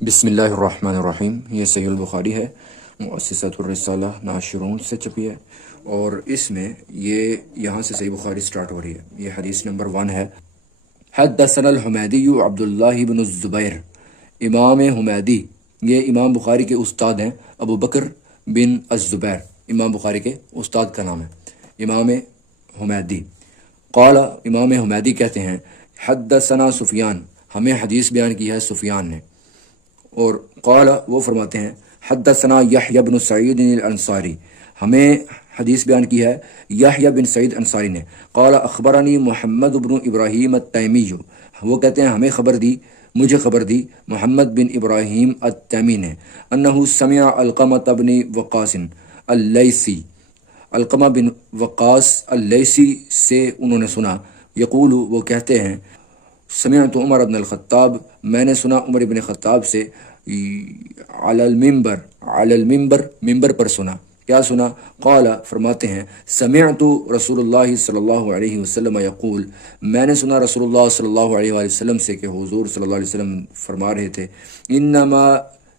بسم اللہ الرحمن الرحیم۔ یہ صحیح البخاری ہے، مؤسسۃ الرسالہ ناشرون سے چھپی ہے، اور اس میں یہاں سے صحیح بخاری سٹارٹ ہو رہی ہے۔ یہ حدیث نمبر 1 ہے۔ حدثنا الحمیدی عبداللہ بن الزبیر۔ امام حمیدی یہ امام بخاری کے استاد ہیں، ابو بکر بن الزبیر امام بخاری کے استاد کا نام ہے، امام حمیدی۔ قال امام حمیدی کہتے ہیں حدثنا سفیان، ہمیں حدیث بیان کی ہے سفیان نے، اور قال وہ فرماتے ہیں حدثنا یحییٰ بن سعید الانصاری، ہمیں حدیث بیان کی ہے یحییٰ بن سعید انصاری نے۔ قال اخبرنی محمد بن ابراہیم التیمی، وہ کہتے ہیں مجھے خبر دی محمد بن ابراہیم التیمی نے، انہ سمع علقمۃ بن وقاص اللیثی، علقمہ بن وقاص اللیثی سے انہوں نے سنا، یقول وہ کہتے ہیں سمعت عمر بن الخطاب، میں نے سنا عمر بن خطاب سے، علی المنبر ممبر پر سنا، کیا سنا؟ قال فرماتے ہیں سمعت رسول اللہ صلی اللہ علیہ وسلم یقول، میں نے سنا رسول اللہ صلی اللہ علیہ وآلہ وسلم سے کہ حضور صلی اللہ علیہ وسلم فرما رہے تھے انما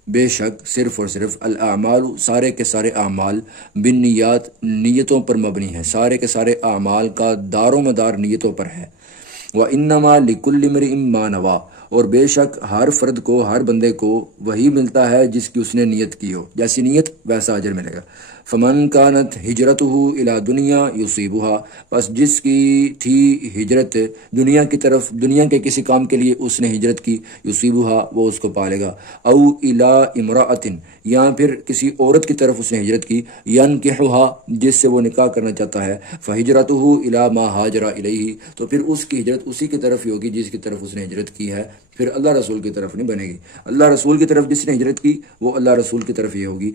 بے شک صرف اور صرف الاعمال سارے کے سارے اعمال بالنیات نیتوں پر مبنی ہے، سارے کے سارے اعمال کا دار و مدار نیتوں پر ہے، وَإِنَّمَا لِكُلِّ امْرِئٍ مَّا نَوَىٰ، اور بے شک ہر فرد کو، ہر بندے کو وہی ملتا ہے جس کی اس نے نیت کی ہو، جیسی نیت ویسا اجر ملے گا۔ فَمَنْ كَانَتْ هِجْرَتُهُ إِلَىٰ دُنْيَا يُصِيبُهَا، بس جس کی تھی ہجرت دنیا کی طرف، دنیا کے کسی کام کے لیے اس نے ہجرت کی، يُصِيبُهَا وہ اس کو پالے گا، أَوْ إِلَىٰ امْرَأَةٍ یا پھر کسی عورت کی طرف اس نے ہجرت کی، يَنْكِحُهَا جس سے وہ نکاح کرنا چاہتا ہے، فَهِجْرَتُهُ إِلَىٰ مَا هَاجَرَ إِلَيْهِ تو پھر اس کی ہجرت اسی کی طرف ہی ہوگی جس کی طرف اس نے ہجرت کی ہے، پھر اللہ رسول کی طرف نہیں بنے گی۔ اللہ رسول کی طرف جس نے ہجرت کی وہ اللہ رسول کی طرف ہی ہوگی،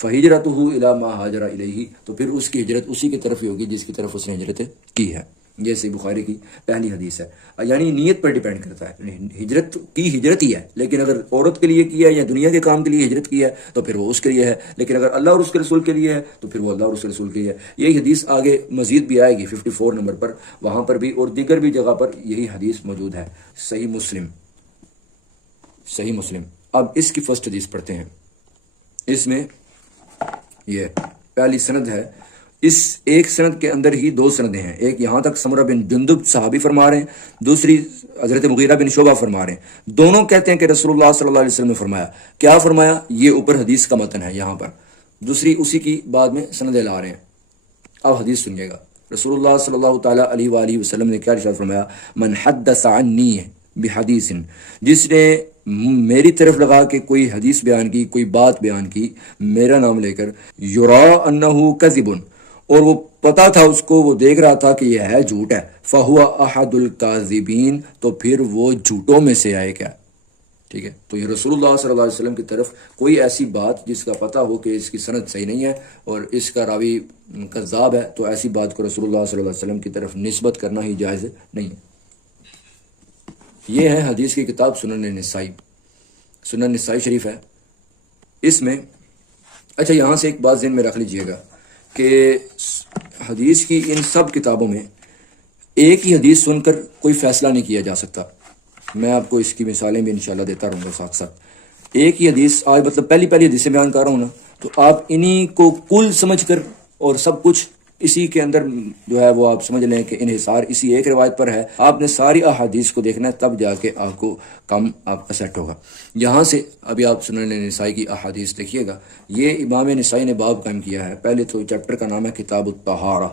فَهِجْرَتُهُ إِلَىٰ مَا ہَاجَرَ إِلَيْهِ تو پھر اس کی ہجرت اسی کی طرف ہی ہوگی جس کی طرف اس نے ہجرت کی ہے۔ یہ صحیح بخاری کی پہلی حدیث ہے، یعنی نیت پر ڈیپینڈ کرتا ہے، ہجرت کی ہجرت ہی ہے، لیکن اگر عورت کے لیے کی ہے یا دنیا کے کام کے لیے ہجرت کی ہے تو پھر وہ اس کے لیے ہے، لیکن اگر اللہ اور اس کے رسول کے لیے ہے تو پھر وہ اللہ اور اس کے رسول کے لیے ہے۔ یہی حدیث آگے مزید بھی آئے گی 54 نمبر پر، وہاں پر بھی اور دیگر بھی جگہ پر یہی حدیث موجود ہے۔ صحیح مسلم۔ اب اس کی فرسٹ حدیث پڑھتے ہیں۔ اس میں یہ پہلی سند ہے، اس ایک سند کے اندر ہی 2 سندیں ہیں، ایک یہاں تک سمرہ بن جندب صحابی فرما رہے ہیں، دوسری حضرت مغیرہ بن شعبہ فرما رہے ہیں، دونوں کہتے ہیں کہ رسول اللہ صلی اللہ علیہ وسلم نے فرمایا۔ کیا فرمایا؟ یہ اوپر حدیث کا متن ہے، یہاں پر دوسری اسی کی بعد میں سندیں لا رہے ہیں۔ اب حدیث سنیے گا۔ رسول اللہ صلی اللہ تعالیٰ علیہ وآلہ وسلم نے کیا ارشاد فرمایا؟ من حدث عنی بحدیث، جس نے میری طرف لگا کے کوئی حدیث بیان کی، کوئی بات بیان کی میرا نام لے کر، یرا انہ کذب، اور وہ پتا تھا اس کو، وہ دیکھ رہا تھا کہ یہ ہے جھوٹ ہے، فہو احد الکاذبین تو پھر وہ جھوٹوں میں سے آئے گا۔ ٹھیک ہے، تو یہ رسول اللہ صلی اللہ علیہ وسلم کی طرف کوئی ایسی بات جس کا پتہ ہو کہ اس کی سند صحیح نہیں ہے اور اس کا راوی کذاب ہے، تو ایسی بات کو رسول اللہ صلی اللہ علیہ وسلم کی طرف نسبت کرنا ہی جائز نہیں ہے۔ یہ ہے حدیث کی کتاب سنن نسائی شریف ہے۔ اس میں اچھا یہاں سے ایک بات ذہن میں رکھ لیجئے گا کہ حدیث کی ان سب کتابوں میں ایک ہی حدیث سن کر کوئی فیصلہ نہیں کیا جا سکتا۔ میں آپ کو اس کی مثالیں بھی انشاءاللہ دیتا رہوں گا ساتھ ساتھ۔ ایک ہی حدیث آج مطلب پہلی حدیثیں بیان کر رہا ہوں نا، تو آپ انہی کو کل سمجھ کر اور سب کچھ اسی کے اندر جو ہے وہ آپ سمجھ لیں کہ انحصار اسی ایک روایت پر ہے۔ آپ نے ساری احادیث کو دیکھنا ہے، تب جا کے آپ کو کم آپ کا سیٹ ہوگا۔ یہاں سے ابھی آپ سنن نسائی کی احادیث دیکھیے گا۔ یہ امام نسائی نے باب قائم کیا ہے، پہلے تو چیپٹر کا نام ہے کتاب الطہارہ،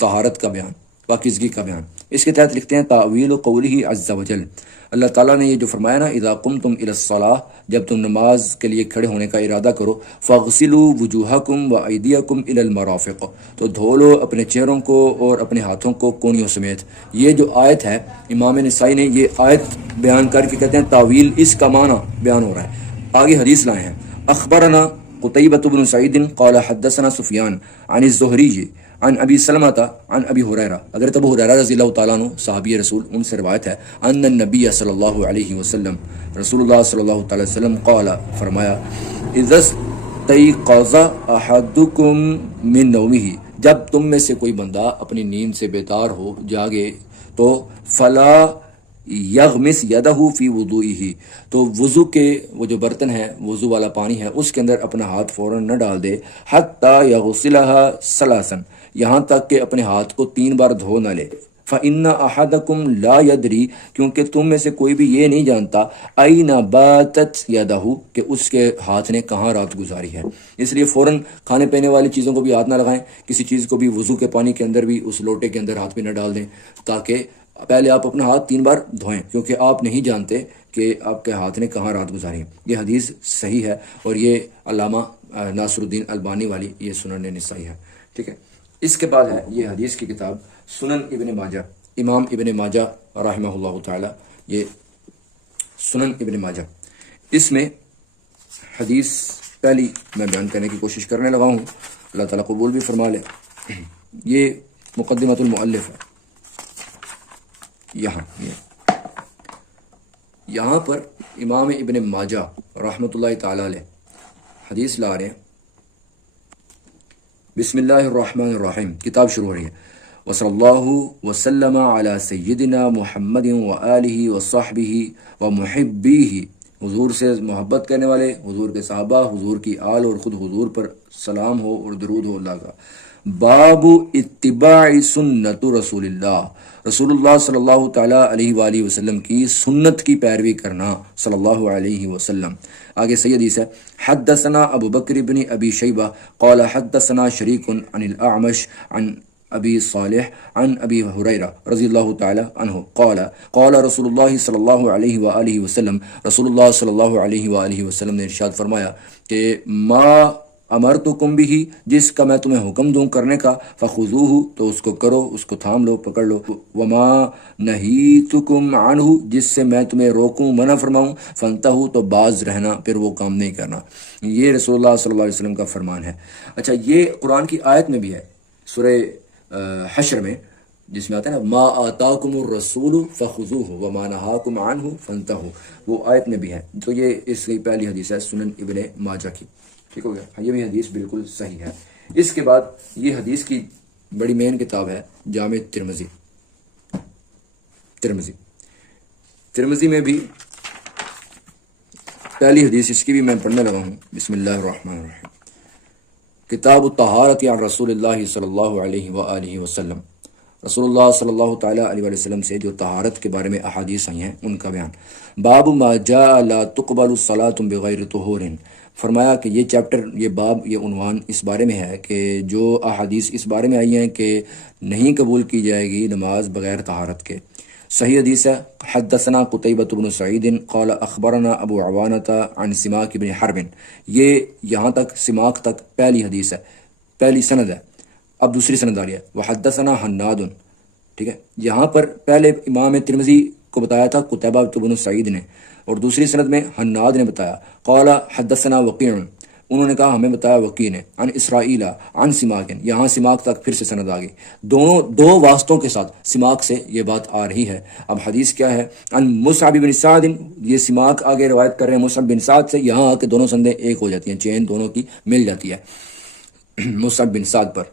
طہارت کا بیان، پاکیزگی کا بیان۔ اس کے تحت لکھتے ہیں تاویل قولہ عز وجل، اللہ تعالیٰ نے یہ جو فرمایا نا اذا قمتم الی الصلاۃ، جب تم نماز کے لیے کھڑے ہونے کا ارادہ کرو، فاغسلوا وجوہکم وایدیکم الی المرافق، تو دھو لو اپنے چہروں کو اور اپنے ہاتھوں کو کونیوں سمیت۔ یہ جو آیت ہے امام نسائی نے یہ آیت بیان کر کے کہتے ہیں تاویل، اس کا معنی بیان ہو رہا ہے۔ آگے حدیث لائے ہیں، اخبرنا قتیبۃ بن سعید قال حدثنا سفیان عن الزہری عن ابی سلمۃ عن ابی ہریرہ، حضرت ابو ہریرہ رضی اللہ تعالیٰ عنہ صحابی رسول، ان سے روایت ہے، ان النبی صلی اللہ علیہ وسلم، رسول اللہ صلی اللہ تعالی وسلم قال فرمایا، اذا استيقظ احدکم من نومہ، جب تم میں سے کوئی بندہ اپنی نیند سے بیدار ہو، جاگے، تو فلا یغمس یدہ فی وضوئہ، تو وضو کے وہ جو برتن ہے، وضو والا پانی ہے، اس کے اندر اپنا ہاتھ فوراً نہ ڈال دے، حتی یغسلھا ثلاثا، یہاں تک کہ اپنے ہاتھ کو 3 بار دھو نہ لے۔ فإن أحدكم لا يدري، کیونکہ تم میں سے کوئی بھی یہ نہیں جانتا، أين باتت یدہ، کہ اس کے ہاتھ نے کہاں رات گزاری ہے۔ اس لیے فوراً کھانے پینے والی چیزوں کو بھی ہاتھ نہ لگائیں، کسی چیز کو بھی وضو کے پانی کے اندر بھی اس لوٹے کے اندر ہاتھ بھی نہ ڈال دیں، تاکہ پہلے آپ اپنا ہاتھ 3 بار دھوئیں، کیونکہ آپ نہیں جانتے کہ آپ کے ہاتھ نے کہاں رات گزاری ہے۔ یہ حدیث صحیح ہے، اور یہ علامہ ناصر الدین البانی والی یہ سنن نسائی ہے، ٹھیک ہے۔ اس کے بعد ہے یہ حدیث کی کتاب سنن ابن ماجہ، امام ابن ماجہ رحمہ اللہ تعالی، یہ سنن ابن ماجہ، اس میں حدیث پہلی میں بیان کرنے کی کوشش کرنے لگا ہوں، اللہ تعالیٰ قبول بھی فرما لے۔ یہ مقدمۃ المؤلف ہے، یہاں پر امام ابن ماجہ رحمۃ اللہ تعالی علیہ حدیث لا رہے ہیں۔ بسم اللہ الرحمن الرحیم، کتاب شروع ہو رہی ہے، وصلی اللہ وسلم علی سیدنا محمد وآلہ وصحبہ ومحبیہ، حضور سے محبت کرنے والے، حضور کے صحابہ، حضور کی آل اور خود حضور پر سلام ہو اور درود ہو اللہ کا۔ باب اتباع سنت رسول اللہ، رسول اللہ صلی اللہ تعالیٰ علیہ وآلہ وسلم کی سنت کی پیروی کرنا، صلی اللہ علیہ وسلم۔ آگے صحیح حدیث ہے، حدثنا ابو بکر بن ابی شیبہ قال حدثنا شریک عن الاعمش عن ابی صالح عن ابی ہریرہ رضی اللہ تعالی عنہ قال قال رسول اللہ صلی اللہ علیہ وآلہ وسلم، رسول اللہ صلی اللہ علیہ وآلہ وسلم نے ارشاد فرمایا کہ ما امرتکم بھی، جس کا میں تمہیں حکم دوں کرنے کا، فخذوہ، تو اس کو کرو، اس کو تھام لو، پکڑ لو، وما نہیتکم عنہ، جس سے میں تمہیں روکوں، منع فرماؤں، فانتہوا، تو باز رہنا، پھر وہ کام نہیں کرنا۔ یہ رسول اللہ صلی اللہ علیہ وسلم کا فرمان ہے۔ اچھا، یہ قرآن کی آیت میں بھی ہے، سورہ حشر میں، جس میں آتا ہے نا ما آتاکم الرسول فخذوہ وما نہاکم عنہ فانتہوا، وہ آیت میں بھی ہے۔ تو یہ اس کی پہلی حدیث ہے سنن ابن ماجہ کی، ٹھیک ہو گیا، یہ بھی حدیث بالکل صحیح ہے۔ اس کے بعد یہ حدیث کی بڑی مین کتاب ہے جامع ترمذی، ترمذی میں بھی پہلی حدیث اس کی بھی میں پڑھنے لگا ہوں۔ بسم اللہ الرحمن الرحیم، کتاب الطہارۃ عن رسول اللہ صلی اللہ علیہ وآلہ وسلم، رسول اللہ صلی اللہ تعالیٰ علیہ وسلم سے جو طہارت کے بارے میں احادیث آئی ہیں ان کا بیان۔ باب ما جاء لا تقبل الصلاۃ بغیر طہور، فرمایا کہ یہ چیپٹر، یہ باب، یہ عنوان اس بارے میں ہے کہ جو احادیث اس بارے میں آئی ہیں کہ نہیں قبول کی جائے گی نماز بغیر طہارت کے۔ صحیح حدیث ہے، حدثنا قتیبۃ بن سعید قال اخبرنا ابو عوانۃ عن سماک بن حرب، یہ یہاں تک سماک تک پہلی حدیث ہے، پہلی سند ہے۔ اب دوسری سند آ رہی ہے، وحدثنا حناد، ٹھیک ہے، یہاں پر پہلے امام ترمذی کو بتایا تھا قتیبہ بن سعید نے، اور دوسری سند میں حناد نے بتایا، قال حدثنا وقیع، انہوں نے کہا ہمیں بتایا وقیع نے، عن اسرائیل عن سماک، یہاں سماک تک پھر سے سند آ گئی، دو واسطوں کے ساتھ سماک سے یہ بات آ رہی ہے۔ اب حدیث کیا ہے، عن مصعب بن سعد، یہ سماک آگے روایت کر رہے ہیں مصعب بن سعد سے، یہاں آ کے دونوں سندیں ایک ہو جاتی ہیں، چین دونوں کی مل جاتی ہے مصعب بن سعد پر۔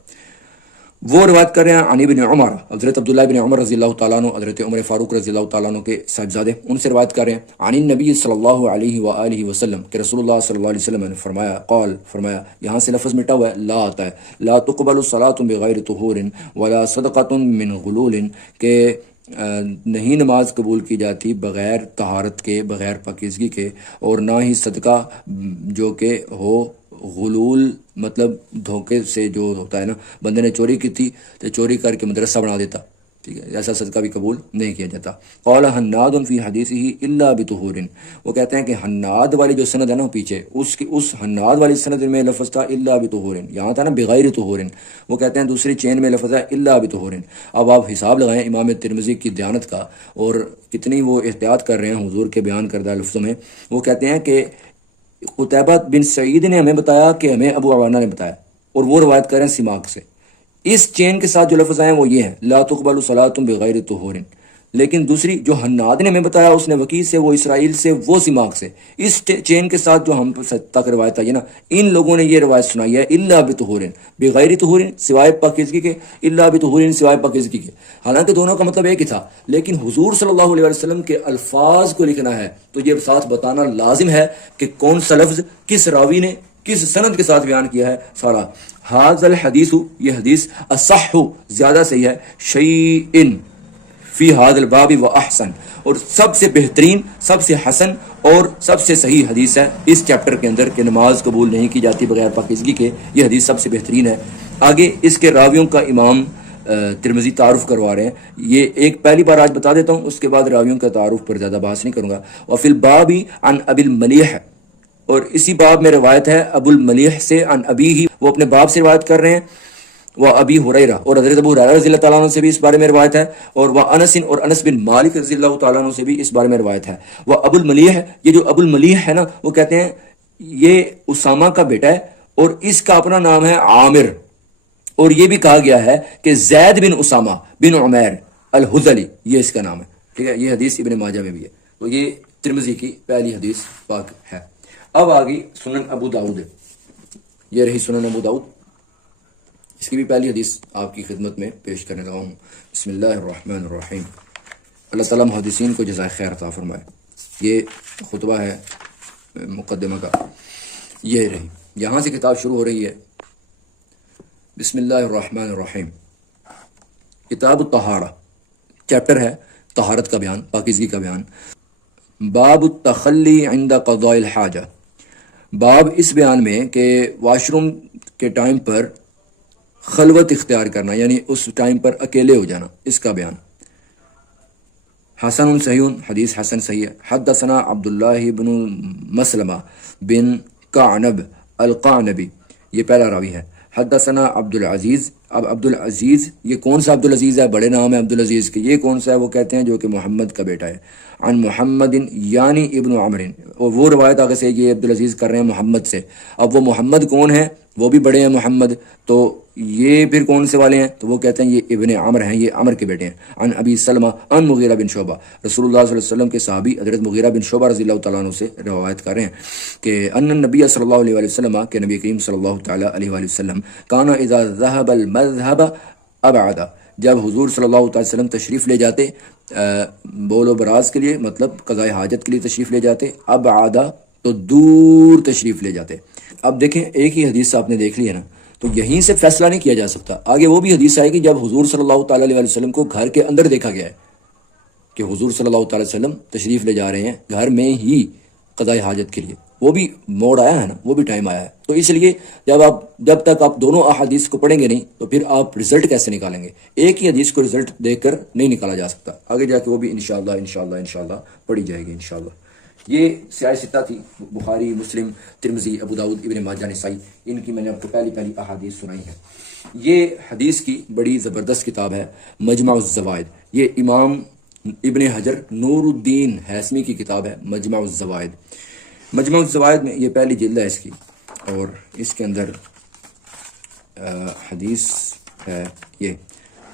وہ روایت کر رہے ہیں عن ابن عمر، حضرت عبداللہ بن عمر رضی اللہ تعالیٰ عنہ، حضرت عمر فاروق رضی اللہ تعالیٰ عنہ کے صاحبزادے، ان سے روایت کر رہے ہیں عن النبی صلی اللہ علیہ وآلہ وسلم، کہ رسول اللہ صلی اللہ علیہ وسلم نے فرمایا، قال، فرمایا، یہاں سے لفظ مٹا ہوا ہے، لا آتا ہے، لا تقبل الصلاۃ بغیر طہور ولا صدقۃ من غلول، کہ نہیں نماز قبول کی جاتی بغیر طہارت کے، بغیر پاکیزگی کے، اور نہ ہی صدقہ جو کہ ہو غلول، مطلب دھوکے سے جو ہوتا ہے نا، بندے نے چوری کی تھی تو چوری کر کے مدرسہ بنا دیتا، ٹھیک ہے، ایسا صدقہ بھی قبول نہیں کیا جاتا۔ قال حناد فی حدیثہ الا بطہور، وہ کہتے ہیں کہ حناد والی جو سند ہے نا پیچھے، اس حناد والی سند میں لفظ تھا الا بطہور، یہاں تھا نا بغیر طہور، وہ کہتے ہیں دوسری چین میں لفظ ہے الا بطہور۔ اب آپ حساب لگائیں امام ترمذی کی دیانت کا، اور کتنی وہ احتیاط کر رہے ہیں حضور کے بیان کردہ لفظوں میں۔ وہ کہتے ہیں کہ قتیبہ بن سعید نے ہمیں بتایا کہ ہمیں ابو عوانہ نے بتایا، اور وہ روایت کر رہے ہیں سماک سے۔ اس چین کے ساتھ جو لفظ آئے ہیں وہ یہ ہیں، لا تقبل صلاۃ بغیر طہور، لیکن دوسری جو حناد نے ہمیں بتایا اس نے وکیع سے، وہ اسرائیل سے، وہ سماق سے، اس چین کے ساتھ جو ہم تک روایت آئی ہے نا، ان لوگوں نے یہ روایت سنائی ہے الا بطہور، بغیر طہور، سوائے پاکیزگی کے، الا بطہور، سوائے پاکیزگی کے۔ حالانکہ دونوں کا مطلب ایک ہی تھا، لیکن حضور صلی اللہ علیہ وسلم کے الفاظ کو لکھنا ہے تو یہ ساتھ بتانا لازم ہے کہ کون سا لفظ کس راوی نے کس سند کے ساتھ بیان کیا ہے سارا۔ ھذا الحدیث، یہ حدیث، اصح، زیادہ صحیح ہے، شیئن فی ھذا الباب و احسن، اور سب سے بہترین، سب سے حسن اور سب سے صحیح حدیث ہے اس چیپٹر کے اندر کہ نماز قبول نہیں کی جاتی بغیر پاکیزگی کے، یہ حدیث سب سے بہترین ہے۔ آگے اس کے راویوں کا امام ترمذی تعارف کروا رہے ہیں، یہ ایک پہلی بار آج بتا دیتا ہوں، اس کے بعد راویوں کا تعارف پر زیادہ بحث نہیں کروں گا۔ وفی الباب عن ابی الملیح، اور اسی باب میں روایت ہے ابو الملیح سے، عن ابی ہی، وہ اپنے باپ سے روایت کر رہے ہیں، وہ ابی ہریرہ، اور حضرت ابو ہریرہ رضی اللہ تعالیٰ عنہ سے بھی اس بارے میں روایت ہے، اور وہ انس، اور انس بن مالک رضی اللہ تعالیٰ عنہ سے بھی اس بارے میں روایت ہے۔ وہ ابو الملیح، یہ جو ابو الملیح ہے نا، وہ کہتے ہیں یہ اسامہ کا بیٹا ہے، اور اس کا اپنا نام ہے عامر، اور یہ بھی کہا گیا ہے کہ زید بن اسامہ بن عمیر الحذلی، یہ اس کا نام ہے، ٹھیک ہے۔ یہ حدیث ابن ماجہ میں بھی ہے، تو یہ ترمذی کی پہلی حدیث پاک ہے۔ اب آگئی سنن ابو داؤد، یہ رہی سنن ابو داؤد، اس کی بھی پہلی حدیث آپ کی خدمت میں پیش کرنے لگا ہوں۔ بسم اللہ الرحمن الرحیم، اللہ تعالیٰ محدثین کو جزائے خیر عطا فرمائے۔ یہ خطبہ ہے مقدمہ کا، یہ رہی، یہاں سے کتاب شروع ہو رہی ہے۔ بسم اللہ الرحمن الرحیم، کتاب الطہارہ، چیپٹر ہے طہارت کا بیان، پاکیزگی کا بیان۔ باب التخلی عند قضاء الحاجہ، باب اس بیان میں کہ واش روم کے ٹائم پر خلوت اختیار کرنا، یعنی اس ٹائم پر اکیلے ہو جانا، اس کا بیان۔ حسن صحیح، حدیث حسن صحیح ہے۔ حدثنا عبداللہ بن مسلمہ بن قعنب القعنبی، یہ پہلا راوی ہے۔ حدثنا عبدالعزیز، اب عبدالعزیز یہ کون سا عبدالعزیز ہے؟ بڑے نام ہے عبدالعزیز کے، یہ کون سا ہے؟ وہ کہتے ہیں جو کہ محمد کا بیٹا ہے۔ عن محمد یعنی ابن عمر، اور وہ روایت آگے سے یہ عبدالعزیز کر رہے ہیں محمد سے۔ اب وہ محمد کون ہے؟ وہ بھی بڑے ہیں محمد، تو یہ پھر کون سے والے ہیں؟ تو وہ کہتے ہیں یہ ابن عمر ہیں، یہ عمر کے بیٹے ہیں۔ عن ابی سلمہ عن مغیرہ بن شعبہ، رسول اللہ صلی اللہ علیہ وسلم کے صحابی حضرت مغیرہ بن شعبہ رضی اللہ تعالیٰ عنہ سے روایت کر رہے ہیں کہ ان النبی صلی اللہ علیہ وسلم، کہ نبی کریم صلی اللہ تعالیٰ علیہ وسلم، کان اذا ذهب المذهب ابعد، جب حضور صلی اللہ تعالی وسلم تشریف لے جاتے بول و براز کے لیے، مطلب قضاء حاجت کے لیے تشریف لے جاتے، ابعد تو دور تشریف لے جاتے۔ اب دیکھیں ایک ہی حدیث آپ نے دیکھ لی ہے نا، تو یہیں سے فیصلہ نہیں کیا جا سکتا، آگے وہ بھی حدیث آئے گی جب حضور صلی اللہ تعالیٰ علیہ وسلم کو گھر کے اندر دیکھا گیا ہے کہ حضور صلی اللہ تعالیٰ وسلم تشریف لے جا رہے ہیں گھر میں ہی قضاء حاجت کے لیے، وہ بھی موڑ آیا ہے نا، وہ بھی ٹائم آیا ہے۔ تو اس لیے جب تک آپ دونوں احادیث کو پڑھیں گے نہیں تو پھر آپ رزلٹ کیسے نکالیں گے؟ ایک ہی حدیث کو رزلٹ دیکھ کر نہیں نکالا جا سکتا، آگے جا کے وہ بھی انشاءاللہ پڑھی جائے گی انشاءاللہ۔ یہ سیاہ ستہ تھی، بخاری، مسلم، ترمذی، ابو داؤد، ابن ماجہ، نسائی، ان کی میں نے آپ کو پہلی احادیث سنائی ہے۔ یہ حدیث کی بڑی زبردست کتاب ہے مجمع الزوائد، یہ امام ابن حجر نور الدین ہیثمی کی کتاب ہے مجمع الزوائد۔ مجمع الزوائد میں یہ پہلی جلد ہے اس کی، اور اس کے اندر حدیث ہے، یہ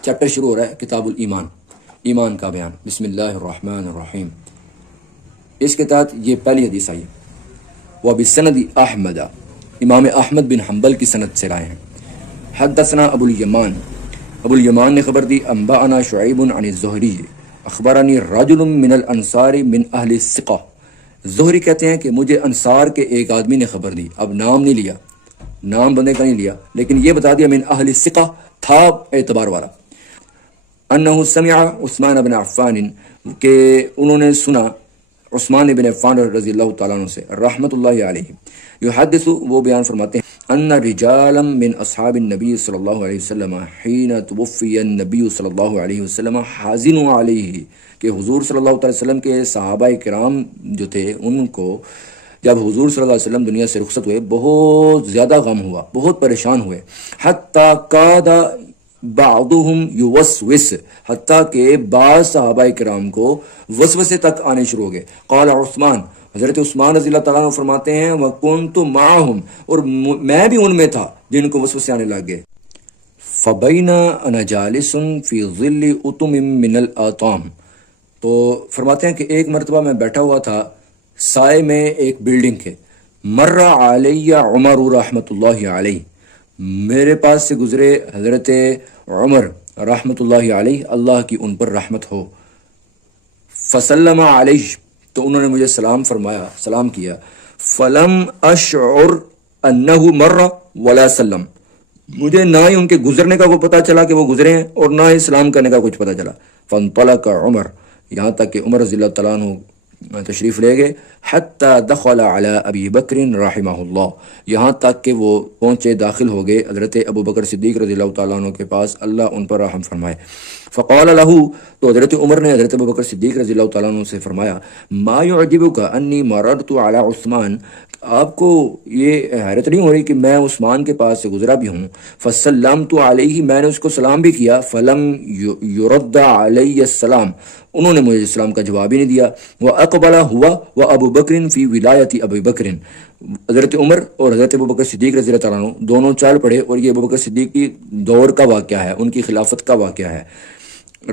چیپٹر شروع ہو رہا ہے کتاب الایمان، ایمان کا بیان۔ بسم اللہ الرحمن الرحیم، اس کے تحت یہ پہلی حدیث آئی ہے۔ وبسند احمد، امام احمد بن حنبل کی سند سے لائے ہیں۔ حدثنا ابو الیمان، ابو الیمان نے خبر دی، انبانا شعیب عن الزہری اخبرنی رجل من الانصار من اہل الثقہ، زہری کہتے ہیں کہ مجھے انصار کے ایک آدمی نے خبر دی، اب نام نہیں لیا، نام بندے کا نہیں لیا، لیکن یہ بتا دیا من اہل الثقہ، تھا اعتبار والا، انہ سمع عثمان بن عفان، کہ انہوں نے سنا عثمان بن عفان رضی اللہ تعالیٰ عنہ سے رحمۃ اللہ علیہ، یحدث، وہ بیان فرماتے ہیں، ان رجالا من اصحاب النبی صلی اللہ علیہ وسلم حین توفی النبی صلی اللہ علیہ وسلم حازنوا علیہ، کہ حضور صلی اللہ علیہ وسلم کے صحابہ کرام جو تھے ان کو جب حضور صلی اللہ علیہ وسلم دنیا سے رخصت ہوئے بہت زیادہ غم ہوا، بہت پریشان ہوئے، حتی کاد بعضهم یوسوس، حتیٰ کہ بعض صحابہ کرام کو وسوسے تک آنے شروع ہو گئے۔ قال عثمان، حضرت عثمان رضی اللہ تعالیٰ عنہ فرماتے ہیں، وَكُنْتُ مَعَهُمْ، اور میں بھی ان میں تھا جن کو وسوسے آنے لگ گئے۔ فَبَيْنَ أَنَا جَالِسٌ فِي ظِلِّ أُطُمٍ مِّنَ الْآطَامِ، تو فرماتے ہیں کہ ایک مرتبہ میں بیٹھا ہوا تھا سائے میں ایک بلڈنگ کے، مر علیہ عمر رحمۃ اللہ علیہ، میرے پاس سے گزرے حضرت عمر رحمۃ اللہ علیہ، اللہ کی ان پر رحمت ہو، فسلم علیہ، تو انہوں نے مجھے سلام فرمایا، سلام کیا، فلم اشعر انہ مر ولا سلم، مجھے نہ ہی ان کے گزرنے کا کوئی پتہ چلا کہ وہ گزرے ہیں اور نہ ہی سلام کرنے کا کچھ پتہ چلا، فانطلق عمر، یہاں تک کہ عمر رضی اللہ تعالیٰ عنہ تشریف لے گئے، حتی دخل علی ابی بکر رحمہ اللہ، یہاں تک کہ وہ پہنچے، داخل ہو گئے حضرت ابو بکر صدیق رضی اللہ تعالیٰ عنہ کے پاس، اللہ ان پر رحم فرمائے، فقال لہ، تو حضرت عمر نے حضرت ابو بکر صدیق رضی اللہ تعالیٰ عنہ سے فرمایا، ما یعجبک انی مررت علی عثمان، آپ کو یہ حیرت نہیں ہو رہی کہ میں عثمان کے پاس سے گزرا بھی ہوں، فسلمت علیہ، میں نے اس کو سلام بھی کیا، فلم یرد علیہ السلام، انہوں نے مجھے اسلام کا جواب ہی نہیں دیا، وَأَقْبَلَ هُوَ وَأَبُو بَكْرٍ فِي وِلَایَةِ ابی بکر، حضرت عمر اور حضرت ابو بکر صدیق رضی اللہ تعالیٰ عنہ دونوں چال پڑے، اور یہ ابو بکر صدیق کی دور کا واقعہ ہے، ان کی خلافت کا واقعہ ہے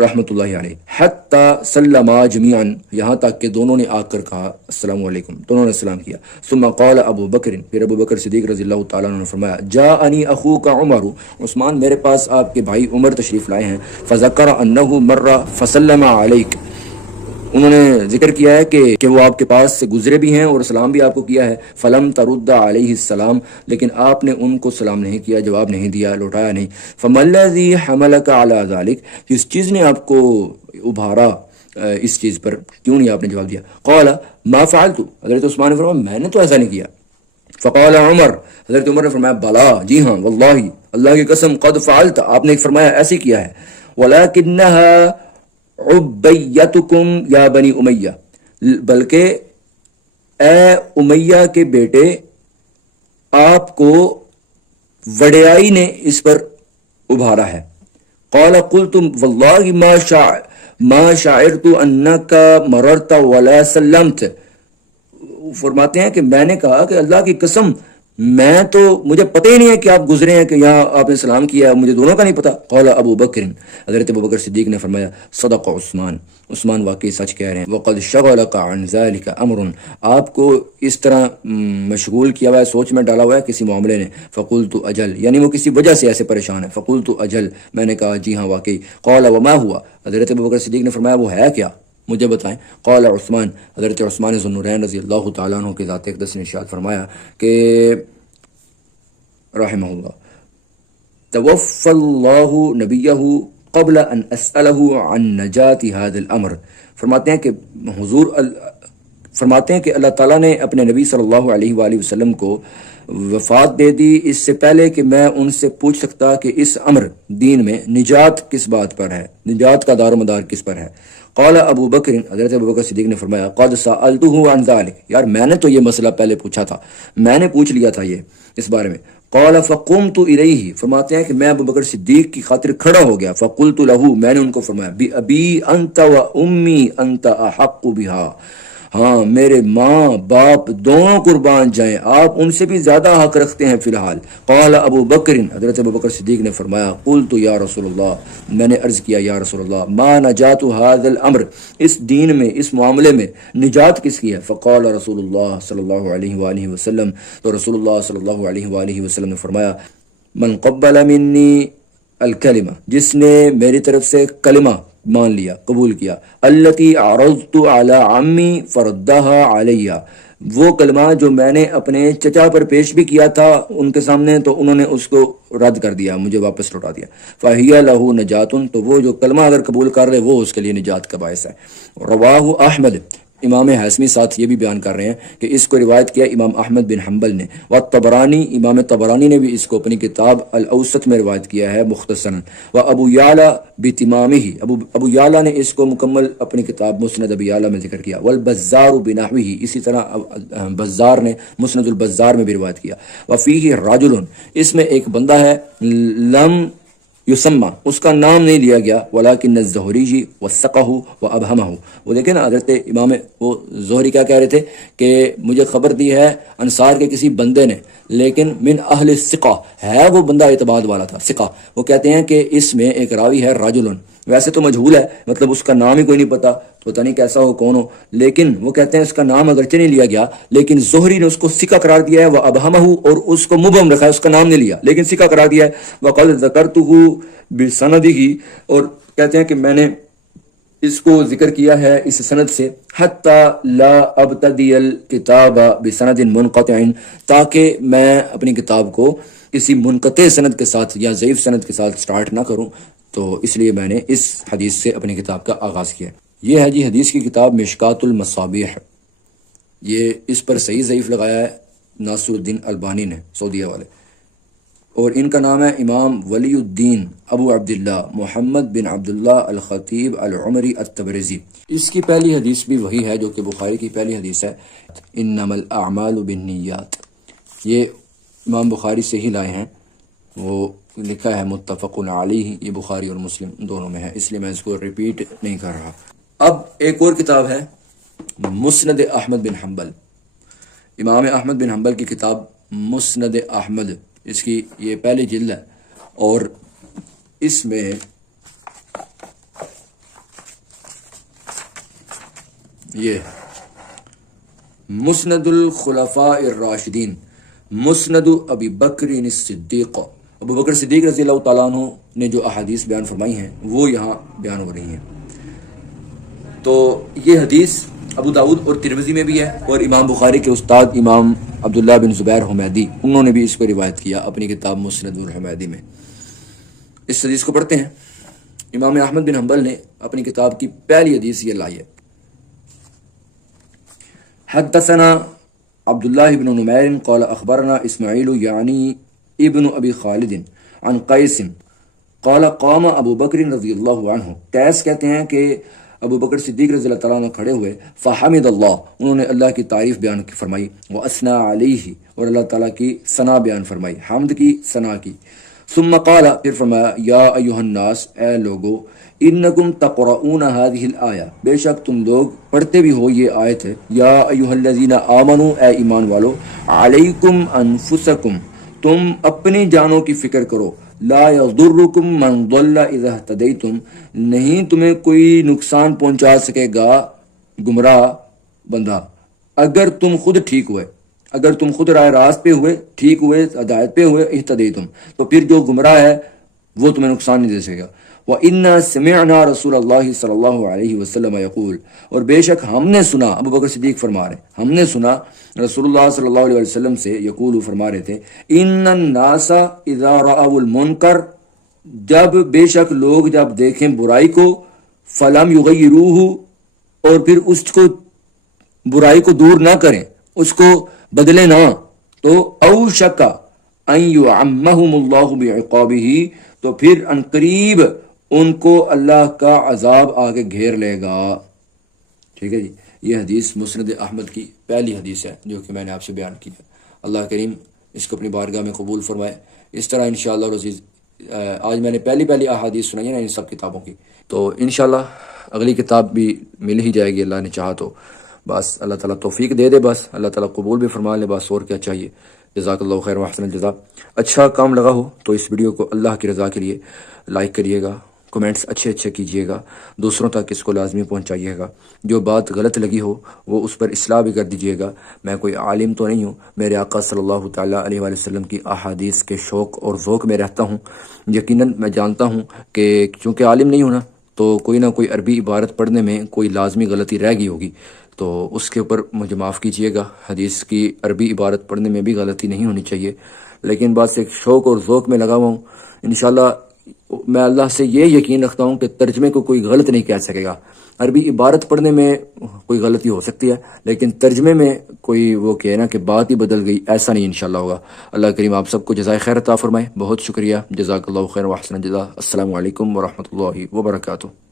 رحمۃ اللہ علیہ، حتی سلما جمیعاً، یہاں تک کہ دونوں نے آ کر کہا السلام علیکم، دونوں نے سلام کیا، ثم قال ابو بکر، پھر ابو بکر صدیق رضی اللہ تعالیٰ عنہ نے فرمایا، جاءنی اخوک عمر، عثمان میرے پاس آپ کے بھائی عمر تشریف لائے ہیں، فذکر انہ مر فسلم علیک، انہوں نے ذکر کیا ہے کہ وہ آپ کے پاس سے گزرے بھی ہیں اور سلام بھی آپ کو کیا ہے، فلم ترد علیہ السلام، لیکن آپ نے ان کو سلام نہیں کیا، جواب نہیں دیا، لوٹایا نہیں، فما الذی حملک علی ذلک، جس چیز نے آپ کو ابھارا اس چیز پر، کیوں نہیں آپ نے جواب دیا، قال ما فعلت، حضرت عثمان نے فرمایا میں نے تو ایسا نہیں کیا، فقال عمر، حضرت عمر نے فرمایا بلا، جی ہاں، واللہ، اللہ کی قسم، قد فعلت، آپ نے فرمایا ایسے کیا ہے، ولکنها عبیتکم یا بنی امیہ، بلکہ اے امیہ کے بیٹے، آپ کو وڈیائی نے اس پر ابھارا ہے، قال قلت واللہ ما شعرت انک مررت ولا سلمت، فرماتے ہیں کہ میں نے کہا کہ اللہ کی قسم میں تو، مجھے پتہ ہی نہیں ہے کہ آپ گزرے ہیں کہ یہاں آپ نے سلام کیا، مجھے دونوں کا نہیں پتا، قال ابو بکر، حضرت ابو بکر صدیق نے فرمایا صدق عثمان، عثمان واقعی سچ کہہ رہے ہیں، وقد شغلک عن ذلک امر، آپ کو اس طرح مشغول کیا ہوا ہے، سوچ میں ڈالا ہوا ہے کسی معاملے نے، فقلت اجل، یعنی وہ کسی وجہ سے ایسے پریشان ہے، فقلت اجل، میں نے کہا جی ہاں واقعی، قال وما ہوا، حضرت ابو بکر صدیق نے فرمایا وہ ہے کیا، مجھے بتائیں، قال عثمان، حضرت عثمان ذو النورین رضی اللہ تعالیٰ عنہ کے ذات اقدس نے ارشاد فرمایا کہ رحمہ اللہ، توفى اللہ نبیہ قبل ان اسألہ عن نجات هذا الامر، فرماتے ہیں کہ حضور فرماتے ہیں کہ اللہ تعالیٰ نے اپنے نبی صلی اللہ علیہ وآلہ وسلم کو وفات دے دی اس سے پہلے کہ میں ان سے پوچھ سکتا کہ اس امر دین میں نجات کس بات پر ہے، نجات کا دار و مدار کس پر ہے، قال ابو بکر، حضرت ابو بکر صدیق نے فرمایا قد سألته عن ذلك، یار میں نے تو یہ مسئلہ پہلے پوچھا تھا، میں نے پوچھ لیا تھا یہ اس بارے میں، قال فقمت الیہ، فرماتے ہیں کہ میں ابو بکر صدیق کی خاطر کھڑا ہو گیا، فقلت له، میں نے ان کو فرمایا بأبی انت و امی انت احق بها، ہاں میرے ماں باپ دونوں قربان جائیں، آپ ان سے بھی زیادہ حق رکھتے ہیں فی الحال، قال ابو بکر، حضرت ابو بکر صدیق نے فرمایا قلت یا رسول اللہ، میں نے عرض کیا یا رسول اللہ، ما نجات هذا الامر، اس دین میں اس معاملے میں نجات کس کی ہے، فقال رسول اللہ صلی اللہ علیہ وآلہ وسلم، تو رسول اللہ صلی اللہ علیہ وآلہ وسلم نے فرمایا من قبل منی الکلمہ، جس نے میری طرف سے کلمہ مان لیا، قبول کیا، التی عرضت علی عمی فردها علیہ، وہ کلمہ جو میں نے اپنے چچا پر پیش بھی کیا تھا ان کے سامنے تو انہوں نے اس کو رد کر دیا، مجھے واپس لوٹا دیا، فہی لہ نجات، تو وہ جو کلمہ اگر قبول کر لے وہ اس کے لیے نجات کا باعث ہے، رواہ احمد، امام حاسمی ساتھ یہ بھی بیان کر رہے ہیں کہ اس کو روایت کیا امام احمد بن حنبل نے، والطبرانی، امام طبرانی نے بھی اس کو اپنی کتاب الاوسط میں روایت کیا ہے مختصراً، وابو یعلا بتمامہ، ابو یعلا نے اس کو مکمل اپنی کتاب مسند ابی یعلا میں ذکر کیا، والبزار بنحوہ، اسی طرح بزار نے مسند البزار میں بھی روایت کیا، وفیہ رجل، اس میں ایک بندہ ہے، لم یسمہ، اس کا نام نہیں لیا گیا، ولیکن الزہری وثقہ وابہمہ، وہ دیکھیں نا حضرت امام وہ زہری کیا کہہ رہے تھے کہ مجھے خبر دی ہے انصار کے کسی بندے نے، لیکن من اہل ثقہ، ہے وہ بندہ اعتماد والا تھا، ثقہ، وہ کہتے ہیں کہ اس میں ایک راوی ہے رجل، ویسے تو مجہول ہے، مطلب اس کا نام ہی کوئی نہیں پتہ نہیں کیسا ہو کون ہو، لیکن وہ کہتے ہیں اس کا نام اگرچہ نہیں لیا گیا لیکن زہری نے اس کو ثقہ قرار دیا ہے، وہ ابہمہ، اور اس کو مبہم رکھا ہے، اس کا نام نہیں لیا لیکن ثقہ قرار دیا ہے، وقد ذکرتہ بسندہ، اور کہتے ہیں کہ میں نے اس کو ذکر کیا ہے اس سند سے، حتی لا ابتدی الکتاب بسند منقطع، تاکہ میں اپنی کتاب کو کسی منقطع سند کے ساتھ یا ضعیف سند کے ساتھ سٹارٹ نہ کروں، تو اس لیے میں نے اس حدیث سے اپنی کتاب کا آغاز کیا۔ یہ ہے جی حدیث کی کتاب مشکات المصابیح، یہ اس پر صحیح ضعیف لگایا ہے ناصر الدین البانی نے، سعودیہ والے، اور ان کا نام ہے امام ولی الدین ابو عبداللہ محمد بن عبداللہ الخطیب العمری التبرزی۔ اس کی پہلی حدیث بھی وہی ہے جو کہ بخاری کی پہلی حدیث ہے، انما الاعمال بالنیات، یہ امام بخاری سے ہی لائے ہیں، وہ لکھا ہے متفق علیہ، یہ بخاری اور مسلم دونوں میں ہے، اس لیے میں اس کو ریپیٹ نہیں کر رہا۔ اب ایک اور کتاب ہے مسند احمد بن حنبل، امام احمد بن حنبل کی کتاب مسند احمد، اس کی یہ پہلی جلد ہے، اور اس میں یہ مسند الخلفاء الراشدین، مسند ابی بکر الصدیق، ابو بکر صدیق رضی اللہ تعالیٰ عنہ نے جو احادیث بیان فرمائی ہیں وہ یہاں بیان ہو رہی ہیں۔ تو یہ حدیث ابو داؤد اور ترمذی میں بھی ہے، اور امام بخاری کے استاد امام عبداللہ بن زبیر حمیدی، انہوں نے بھی اس کو روایت کیا اپنی کتاب مسند الحمیدی میں۔ اس حدیث کو پڑھتے ہیں۔ امام احمد بن حنبل نے اپنی کتاب کی پہلی حدیث یہ لائی ہے، حدثنا عبداللہ بن نمیر قال اخبرنا اسماعیل یعنی ابن ابی خالد عن قیس قال قام ابو بکر رضی اللہ عنہ، قیس کہتے ہیں کہ ابو بکر صدیق رضی اللہ تعالیٰ عنہ کھڑے ہوئے، فحمد اللہ، انہوں نے اللہ کی تعریف بیان فرمائی، واسنا علیہ، اور اللہ تعالیٰ کی ثنا بیان فرمائی، حمد کی، ثنا کی، ثم قال، پھر فرمایا، یا ایھا الناس، اے لوگو، انکم تقرؤون هذه الآیہ، بے شک تم لوگ پڑھتے بھی ہو یہ آیت ہے، یا ایھا الذین آمنوا، اے ایمان والو، علیکم انفسکم، تم اپنی جانوں کی فکر کرو، لا یضرکم من ضل اذا اہتدیتم، نہیں تمہیں کوئی نقصان پہنچا سکے گا گمراہ بندہ اگر تم خود ٹھیک ہوئے، اگر تم خود راہ راست پہ ہوئے، ٹھیک ہوئے، ہدایت پہ ہوئے، اہتدیتم، تو پھر جو گمراہ ہے وہ تمہیں نقصان نہیں دے سکے گا۔ وَإِنَّا سَمِعْنَا رَسُولَ اللَّهِ صلی اللہ علیہ وسلم یقول، اور بے شک ہم نے سنا، ابو بکر صدیق فرما رہے، ہم نے سنا رسول اللہ صلی اللہ علیہ وسلم سے، یقول، فرما رہے تھے، ان الناس اذا رأوا المنکر، جب بے شک لوگ جب دیکھیں برائی کو، فلم یغیروہ، اور پھر اس کو برائی کو دور نہ کریں، اس کو بدلے نہ، تو اوشک ان یعمہم اللہ بعقابہ، تو پھر انقریب ان کو اللہ کا عذاب آگے گھیر لے گا۔ ٹھیک ہے جی، یہ حدیث مسند احمد کی پہلی حدیث ہے جو کہ میں نے آپ سے بیان کی ہے۔ اللہ کریم اس کو اپنی بارگاہ میں قبول فرمائے۔ اس طرح انشاءاللہ العزیز آج میں نے پہلی احادیث سنائی ہے نا ان سب کتابوں کی، تو انشاءاللہ اگلی کتاب بھی مل ہی جائے گی اللہ نے چاہا تو، بس اللہ تعالیٰ توفیق دے دے، بس اللہ تعالیٰ قبول بھی فرما لے، بس اور کیا چاہیے۔ جزاک اللہ خیر و احسن الجزا۔ اچھا کام لگا ہو تو اس ویڈیو کو اللہ کی رضا کے لیے لائک کریے گا، کمنٹس اچھے کیجیے گا، دوسروں تک اس کو لازمی پہنچائیے گا، جو بات غلط لگی ہو وہ اس پر اصلاح بھی کر دیجیے گا۔ میں کوئی عالم تو نہیں ہوں، میرے آقا صلی اللہ تعالیٰ علیہ وآلہ وسلم کی احادیث کے شوق اور ذوق میں رہتا ہوں، یقیناً میں جانتا ہوں کہ چونکہ عالم نہیں ہوں نا، تو کوئی نہ کوئی عربی عبارت پڑھنے میں کوئی لازمی غلطی رہ گئی ہوگی، تو اس کے اوپر مجھے معاف کیجیے گا۔ حدیث کی عربی عبارت پڑھنے میں بھی غلطی نہیں ہونی چاہیے، لیکن بس ایک شوق اور ذوق میں لگا ہوا ہوں۔ انشاءاللہ میں اللہ سے یہ یقین رکھتا ہوں کہ ترجمے کو کوئی غلط نہیں کہہ سکے گا۔ عربی عبارت پڑھنے میں کوئی غلطی ہو سکتی ہے، لیکن ترجمے میں کوئی وہ کہنا کہ بات ہی بدل گئی، ایسا نہیں انشاءاللہ ہوگا۔ اللہ کریم آپ سب کو جزائے خیر عطا فرمائے۔ بہت شکریہ، جزاک اللہ خیر و احسن الجزا۔ السلام علیکم ورحمۃ اللہ وبرکاتہ۔